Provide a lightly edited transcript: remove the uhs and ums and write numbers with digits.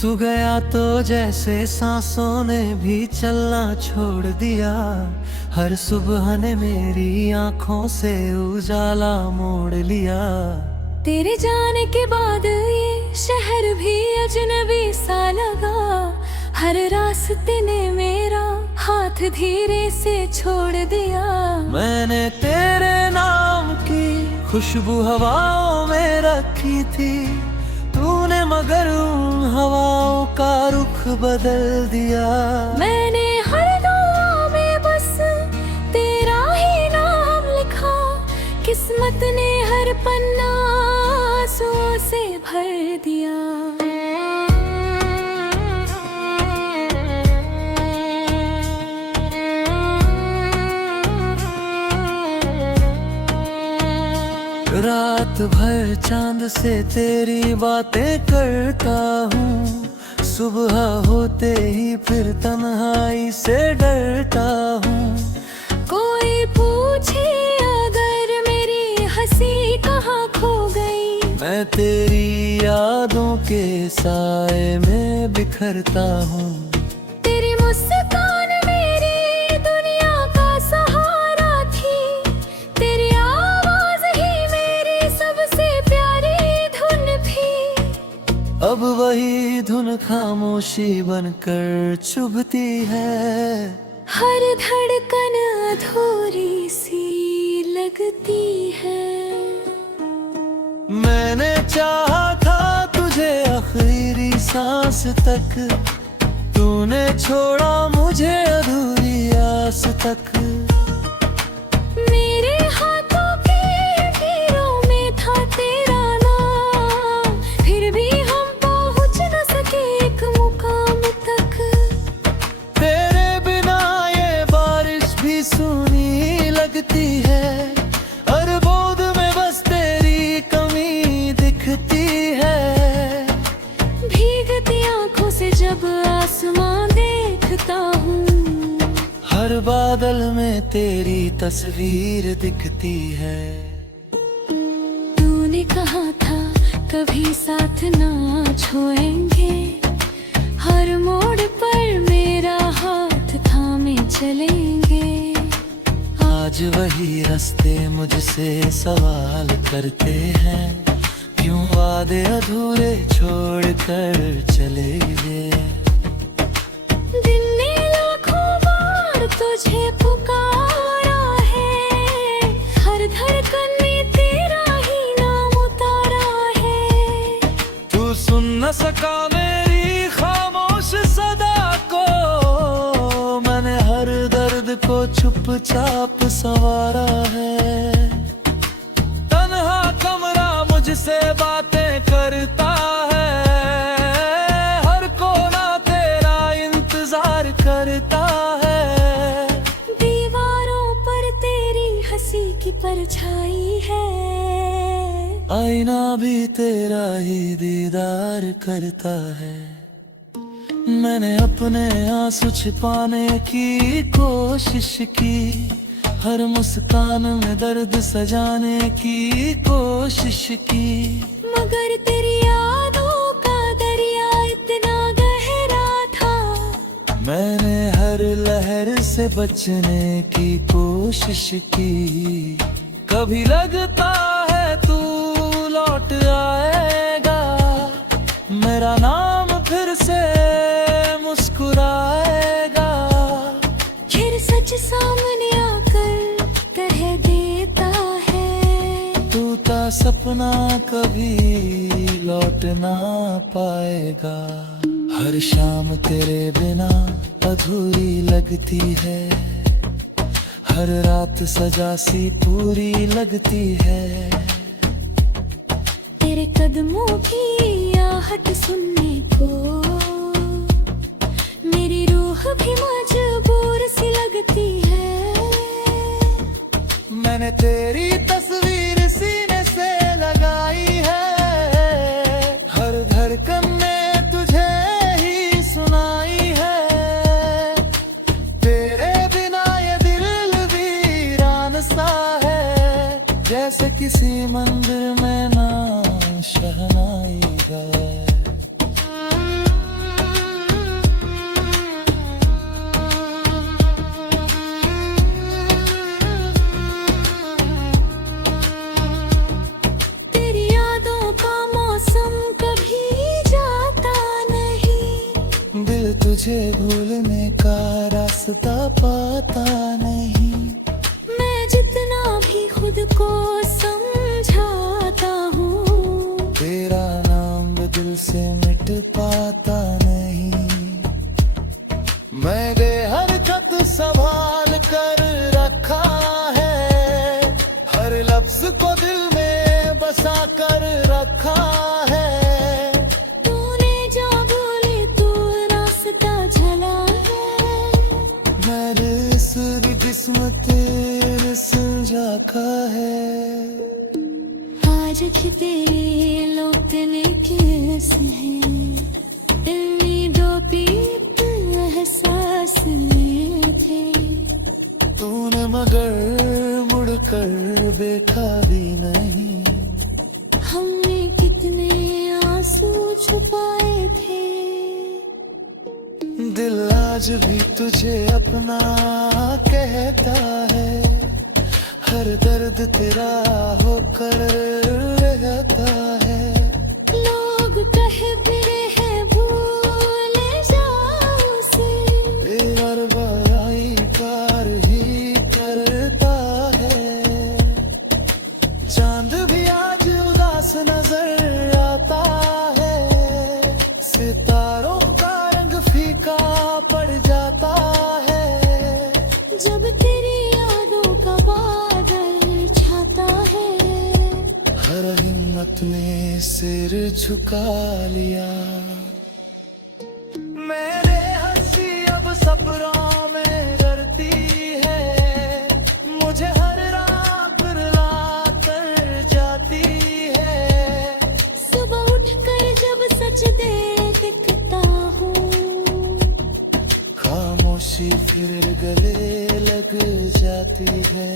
तू गया तो जैसे सांसों ने भी चलना छोड़ दिया। हर सुबह ने मेरी आंखों से उजाला मोड़ लिया। तेरे जाने के बाद ये शहर भी अजनबी सा लगा। हर रास्ते ने मेरा हाथ धीरे से छोड़ दिया। मैंने तेरे नाम की खुशबू हवाओं में रखी थी, तूने मगर उन हवाओं का रुख बदल दिया। मैंने हर दुआ में बस तेरा ही नाम लिखा। किस्मत ने हर पन्ना आंसुओं से भर दिया। रात भर चांद से तेरी बातें करता हूँ, सुबह होते ही फिर तन्हाई से डरता हूँ। कोई पूछे अगर मेरी हंसी कहाँ खो गई, मैं तेरी यादों के साए में बिखरता हूँ। तेरी मुस्कान मेरी दुनिया का सहारा थी। तेरी आवाज ही मेरी सबसे प्यारी धुन थी। अब वही धुन खामोशी बनकर चुभती है। हर धड़कन अधूरी सी लगती है। मैंने चाहा था तुझे आखिरी सांस तक, तूने छोड़ा मुझे अधूरी आस तक। मेरे हाथों के लकीरों में था तेरा नाम, फिर भी हम पहुंच न सके एक मुकाम तक। तेरे बिना ये बारिश भी सूनी लगती है, हर बूंद में बस तेरी कमी दिखती है। भीगती आंखों से जब आसमां देखता हूँ, हर बादल में तेरी तस्वीर दिखती है। तूने कहा था कभी साथ ना छोड़ेंगे, हर मोड़ पर मेरा हाथ थामे चलेंगे। आज वही रास्ते मुझसे सवाल करते हैं, क्यों वादे अधूरे छोड़ कर चले गए। दिल ने लाखों बार तुझे पुकारा है, हर धड़कन में तेरा ही नाम उतारा है। तू सुन न सका मेरी खामोश सदा को, मैंने हर दर्द को चुपचाप संवारा है। तन्हा कमरा मुझसे बातें करता है, हर कोना तेरा इंतजार करता है। दीवारों पर तेरी हंसी की परछाई है, आईना भी तेरा ही दीदार करता है। मैंने अपने आंसू छिपाने की कोशिश की, हर मुस्कान में दर्द सजाने की कोशिश की। मगर तेरी यादों का दरिया इतना गहरा था। मैंने हर लहर से बचने की कोशिश की। कभी लगता है तू लौट आएगा, मेरा नाम फिर से मुस्कुराएगा। फिर सच सामने आकर कह देता है, टूटा सपना कभी लौट ना पाएगा। हर शाम तेरे बिना अधूरी लगती है, हर रात सजा सी पूरी लगती है। तेरे कदमों की आहट सुनने को मेरी रूह भी मजबूर सी लगती है। मैंने तेरी तस्वीर सीने से लगाई है, हर धड़कन ने तुझे ही सुनाई है। तेरे बिना ये दिल वीरान सा है, जैसे किसी मंदिर में ना शहनाई गाए। रास्ता पाता नहीं। मैं जितना भी खुद को समझाता हूँ, तेरा नाम दिल से मिट पाता नहीं। मैंने हर खत संभाल कर रखा है, हर लफ्ज को दिल में बसा कर रखा है। तूने जो बोले तू रास्ता झला है, मेरे इस जिस्म तेरे सुलझा है। आज की तेरे लौटने कैसे हैं, उम्मीदों पे एहसास में थे। तूने मगर मुड़कर देखा भी नहीं। हमने कितने आंसू छुपाए थे। दिल आज भी तुझे अपना कहता है, हर दर्द तेरा होकर रहता है। लोग कहते हैं भूल जाओ उसे, हर बड़ाई कार ही करता है। चांद भी आज उदास नजर आता है, सितारों का रंग फीका पड़ जाता है। जब तेरी यादों का बादल छाता है। हर हिम्मत ने सिर झुका लिया। मेरे हंसी अब सपनों में डरती है, मुझे हर रात रुला कर जाती है। सुबह उठकर जब सच दे दिखता हूँ, खामोशी फिर गले लग जाती है।